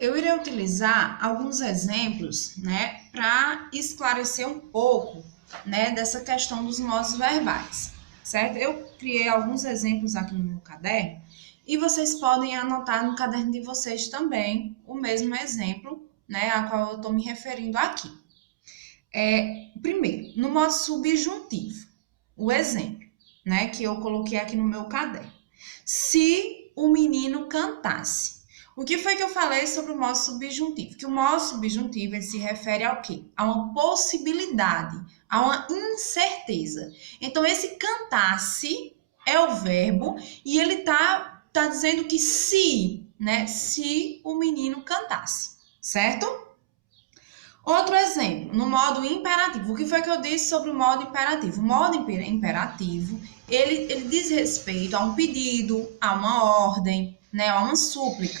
Eu irei utilizar alguns exemplos, né, para esclarecer um pouco, né, dessa questão dos modos verbais, certo? Eu criei alguns exemplos aqui no meu caderno e vocês podem anotar no caderno de vocês também o mesmo exemplo, né, a qual eu estou me referindo aqui. Primeiro, no modo subjuntivo, o exemplo, né, que eu coloquei aqui no meu caderno. Se o menino cantasse. O que foi que eu falei sobre o modo subjuntivo? Que o modo subjuntivo ele se refere ao quê? A uma possibilidade, a uma incerteza. Então, esse cantasse é o verbo e ele tá dizendo que se, né? Se o menino cantasse, certo? Outro exemplo, no modo imperativo. O que foi que eu disse sobre o modo imperativo? O modo imperativo, ele diz respeito a um pedido, a uma ordem, né, a uma súplica.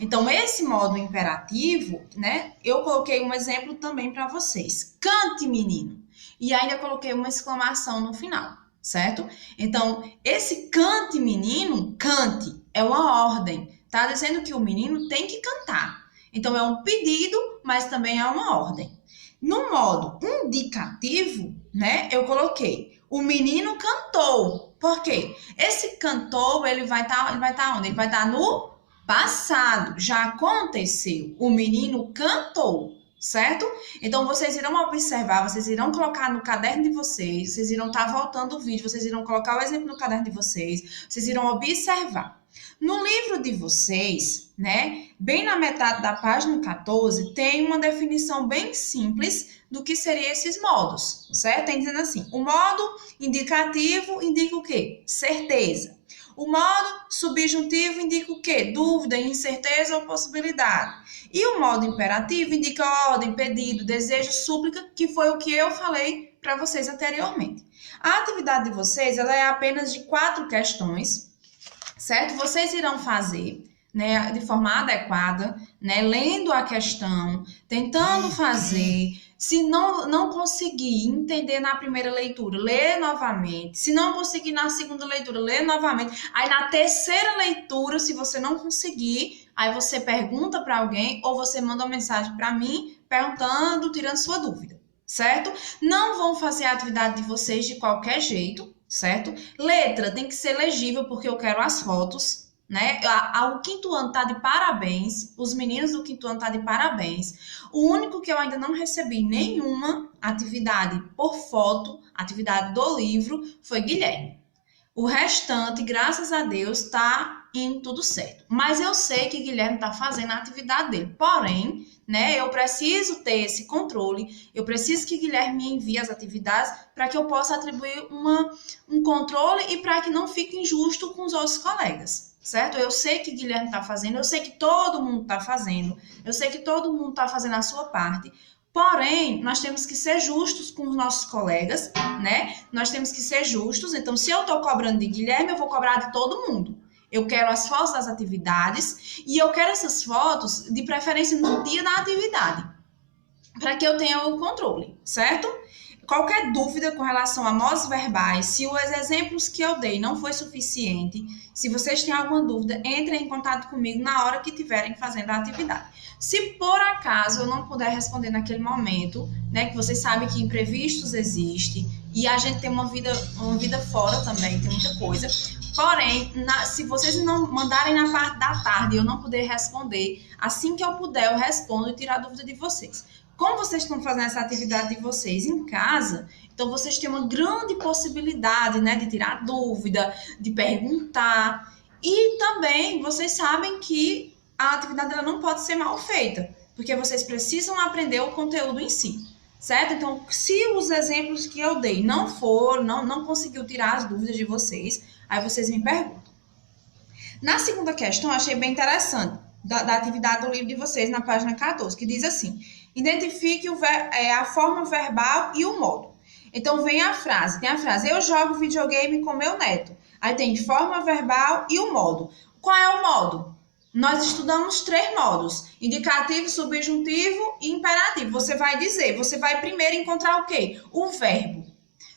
Então, esse modo imperativo, né, eu coloquei um exemplo também para vocês. Cante, menino. E ainda coloquei uma exclamação no final, certo? Então, esse cante, menino, cante, é uma ordem. Tá dizendo que o menino tem que cantar. Então, é um pedido, mas também é uma ordem. No modo indicativo, né, eu coloquei o menino cantou. Por quê? Esse cantou, ele vai estar onde? Ele vai estar no passado. Já aconteceu. O menino cantou, certo? Então, vocês irão observar, vocês irão colocar no caderno de vocês irão estar voltando o vídeo, vocês irão colocar o exemplo no caderno de vocês irão observar. No livro de vocês, né, bem na metade da página 14, tem uma definição bem simples do que seriam esses modos, certo? Tem dizendo assim, o modo indicativo indica o quê? Certeza. O modo subjuntivo indica o quê? Dúvida, incerteza ou possibilidade. E o modo imperativo indica ordem, pedido, desejo, súplica, que foi o que eu falei para vocês anteriormente. A atividade de vocês ela é apenas de 4 questões, certo? Vocês irão fazer, né, de forma adequada, né, lendo a questão, tentando fazer. Se não conseguir entender na primeira leitura, ler novamente. Se não conseguir na segunda leitura, ler novamente. Aí na terceira leitura, se você não conseguir, aí você pergunta para alguém ou você manda uma mensagem para mim perguntando, tirando sua dúvida, certo? Não vão fazer a atividade de vocês de qualquer jeito, certo? Letra tem que ser legível porque eu quero as fotos, né? O quinto ano tá de parabéns, os meninos do quinto ano tá de parabéns. O único que eu ainda não recebi nenhuma atividade por foto, atividade do livro, foi Guilherme. O restante, graças a Deus, tá indo tudo certo. Mas eu sei que Guilherme tá fazendo a atividade dele. Porém, né, eu preciso ter esse controle, eu preciso que Guilherme me envie as atividades para que eu possa atribuir um controle e para que não fique injusto com os outros colegas, certo? Eu sei que Guilherme está fazendo, eu sei que todo mundo está fazendo, eu sei que todo mundo está fazendo a sua parte, porém, nós temos que ser justos com os nossos colegas, né? Nós temos que ser justos, então se eu estou cobrando de Guilherme, eu vou cobrar de todo mundo. Eu quero as fotos das atividades e eu quero essas fotos de preferência no dia da atividade, para que eu tenha o controle, certo? Qualquer dúvida com relação a modos verbais, se os exemplos que eu dei não foi suficiente, se vocês têm alguma dúvida, entrem em contato comigo na hora que estiverem fazendo a atividade. Se por acaso eu não puder responder naquele momento, né, que vocês sabem que imprevistos existem e a gente tem uma vida fora também, tem muita coisa. Porém, se vocês não mandarem na parte da tarde e eu não puder responder, assim que eu puder, eu respondo e tiro a dúvida de vocês. Como vocês estão fazendo essa atividade de vocês em casa, então vocês têm uma grande possibilidade, né, de tirar dúvida, de perguntar. E também vocês sabem que a atividade ela não pode ser mal feita, porque vocês precisam aprender o conteúdo em si, certo? Então, se os exemplos que eu dei não foram, não conseguiu tirar as dúvidas de vocês, aí vocês me perguntam. Na segunda questão, eu achei bem interessante, da atividade do livro de vocês, na página 14, que diz assim, identifique a forma verbal e o modo. Então, tem a frase, eu jogo videogame com meu neto. Aí tem forma verbal e o modo. Qual é o modo? Nós estudamos 3 modos, indicativo, subjuntivo e imperativo. Você vai primeiro encontrar o quê? O verbo.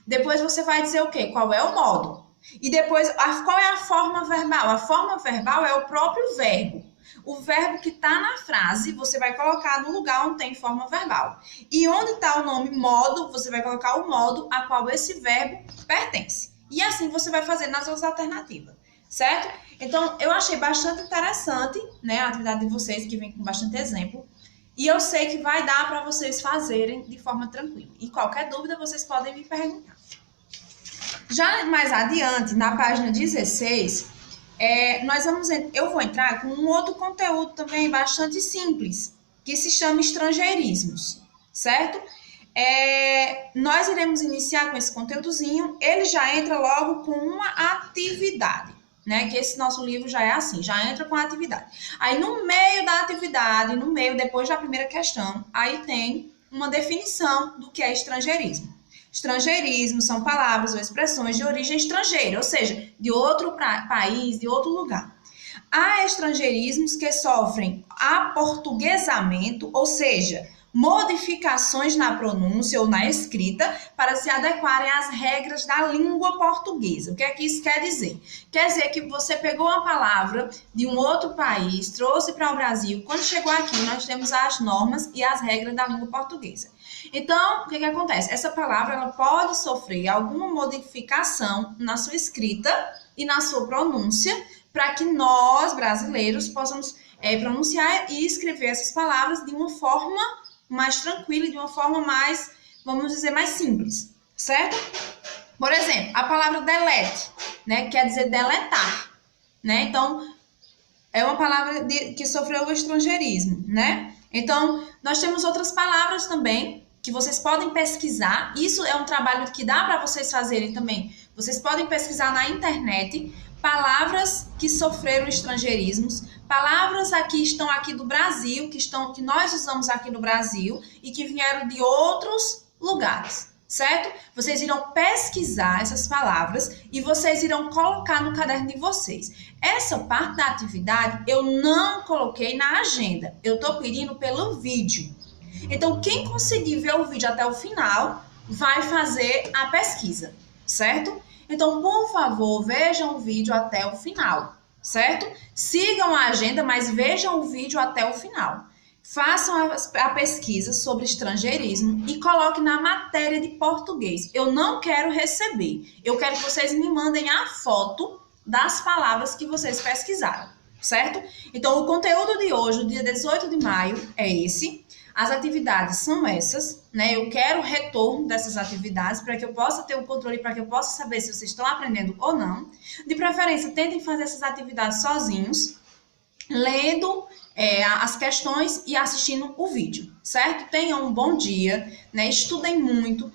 Depois você vai dizer o quê? Qual é o modo? E depois, qual é a forma verbal? A forma verbal é o próprio verbo. O verbo que está na frase, você vai colocar no lugar onde tem forma verbal. E onde está o nome modo, você vai colocar o modo a qual esse verbo pertence. E assim você vai fazer nas outras alternativas, certo? Então, eu achei bastante interessante, né, a atividade de vocês, que vem com bastante exemplo. E eu sei que vai dar para vocês fazerem de forma tranquila. E qualquer dúvida, vocês podem me perguntar. Já mais adiante, na página 16, eu vou entrar com um outro conteúdo também bastante simples, que se chama estrangeirismos, certo? Nós iremos iniciar com esse conteúdozinho, ele já entra logo com uma atividade, né? Que esse nosso livro já é assim, já entra com a atividade. Aí no meio da atividade, depois da primeira questão, aí tem uma definição do que é estrangeirismo. Estrangeirismo são palavras ou expressões de origem estrangeira, ou seja, de outro país, de outro lugar. Há estrangeirismos que sofrem aportuguesamento, ou seja, modificações na pronúncia ou na escrita para se adequarem às regras da língua portuguesa. O que é que isso quer dizer? Quer dizer que você pegou uma palavra de um outro país, trouxe para o Brasil. Quando chegou aqui, nós temos as normas e as regras da língua portuguesa. Então, o que acontece? Essa palavra ela pode sofrer alguma modificação na sua escrita e na sua pronúncia para que nós, brasileiros, possamos pronunciar e escrever essas palavras de uma forma mais tranquila, de uma forma mais, vamos dizer, mais simples, certo? Por exemplo, a palavra delete, né, quer dizer deletar, né? Então, é uma palavra que sofreu o estrangeirismo, né? Então, nós temos outras palavras também que vocês podem pesquisar. Isso é um trabalho que dá para vocês fazerem também. Vocês podem pesquisar na internet palavras que sofreram estrangeirismos, palavras que estão aqui do Brasil, que nós usamos aqui no Brasil e que vieram de outros lugares, certo? Vocês irão pesquisar essas palavras e vocês irão colocar no caderno de vocês. Essa parte da atividade eu não coloquei na agenda, eu estou pedindo pelo vídeo. Então, quem conseguir ver o vídeo até o final vai fazer a pesquisa, certo? Então, por favor, vejam o vídeo até o final, certo? Sigam a agenda, mas vejam o vídeo até o final. Façam a pesquisa sobre estrangeirismo e coloquem na matéria de português. Eu não quero receber. Eu quero que vocês me mandem a foto das palavras que vocês pesquisaram, certo? Então, o conteúdo de hoje, o dia 18 de maio, é esse. As atividades são essas, né? Eu quero o retorno dessas atividades para que eu possa ter o controle, para que eu possa saber se vocês estão aprendendo ou não. De preferência, tentem fazer essas atividades sozinhos, lendo as questões e assistindo o vídeo, certo? Tenham um bom dia, né? Estudem muito.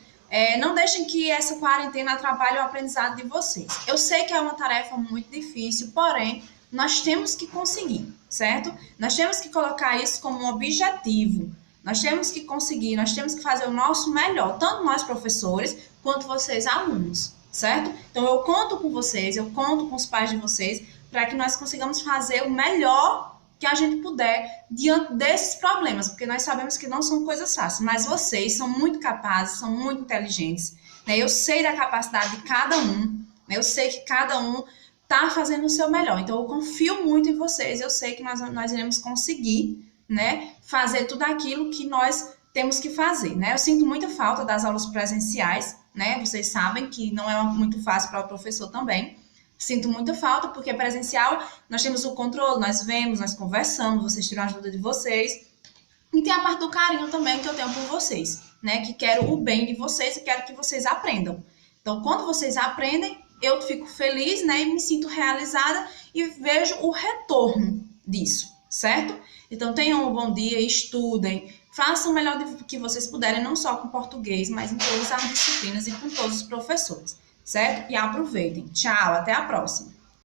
Não deixem que essa quarentena atrapalhe o aprendizado de vocês. Eu sei que é uma tarefa muito difícil, porém, nós temos que conseguir, certo? Nós temos que colocar isso como um objetivo. Nós temos que conseguir, nós temos que fazer o nosso melhor, tanto nós professores, quanto vocês alunos, certo? Então, eu conto com vocês, eu conto com os pais de vocês, para que nós consigamos fazer o melhor que a gente puder diante desses problemas, porque nós sabemos que não são coisas fáceis, mas vocês são muito capazes, são muito inteligentes, né? Eu sei da capacidade de cada um, né? Eu sei que cada um está fazendo o seu melhor, então eu confio muito em vocês, eu sei que nós iremos conseguir, né, fazer tudo aquilo que nós temos que fazer, né? Eu sinto muita falta das aulas presenciais, né? Vocês sabem que não é muito fácil para o professor também. Sinto muita falta, porque presencial nós temos o controle, nós vemos, nós conversamos, vocês tiram a ajuda de vocês. E tem a parte do carinho também que eu tenho por vocês, né? Que quero o bem de vocês e quero que vocês aprendam. Então, quando vocês aprendem, eu fico feliz, né? E me sinto realizada e vejo o retorno disso, certo? Então, tenham um bom dia, estudem, façam o melhor que vocês puderem, não só com português, mas em todas as disciplinas e com todos os professores, certo? E aproveitem. Tchau, até a próxima.